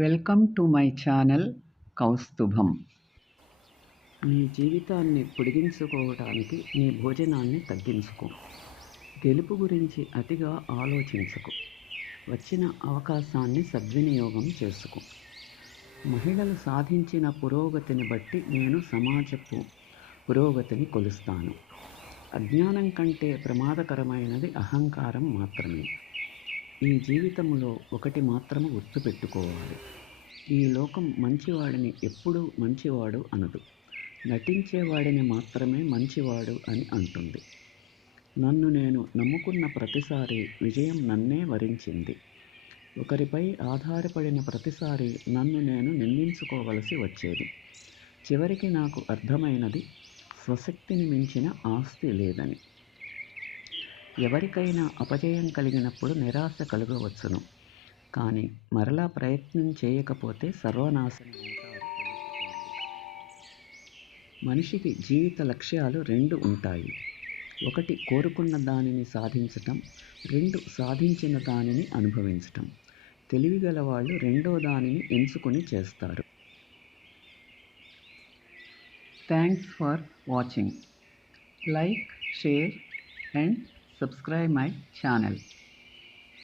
Welcome to my channel Kaustubham. నీ జీవితాన్ని పొడిగించుకోవడానికి నీ భోజనాన్ని తగ్గించుకో. గెలుపు గురించి అతిగా ఆలోచించకు. వచ్చిన అవకాశాన్ని సద్వినియోగం చేసుకో. మహిళలు సాధించిన పురోగతిని బట్టి నేను సమాజపు పురోగతిని కొలుస్తాను. అజ్ఞానం కంటే ప్రమాదకరమైనది అహంకారం మాత్రమే. ఈ జీవితంలో ఒకటి మాత్రం గుర్తుపెట్టుకోవాలి. ఈ లోకం మంచివాడిని ఎప్పుడూ మంచివాడు అనదు, నటించేవాడిని మాత్రమే మంచివాడు అని అంటుంది. నన్ను నేను నమ్ముకున్న ప్రతిసారి విజయం నన్నే వరించింది. ఒకరిపై ఆధారపడిన ప్రతిసారి నన్ను నేను నిందించుకోవలసి వచ్చేది. చివరికి నాకు అర్థమైనది, స్వశక్తిని మించిన ఆస్తి లేదని. ఎవరికైనా అపజయం కలిగినప్పుడు నిరాశ కలుగవచ్చును, కానీ మరలా ప్రయత్నం చేయకపోతే సర్వనాశనం అవుతారు. మనిషికి జీవిత లక్ష్యాలు 2 ఉంటాయి. ఒకటి కోరుకున్న దానిని సాధించటం, 2 సాధించిన దానిని అనుభవించటం. తెలివిగల వాళ్ళు రెండో దానిని ఎంచుకుని చేస్తారు. Thanks for watching. Like, share and subscribe my channel.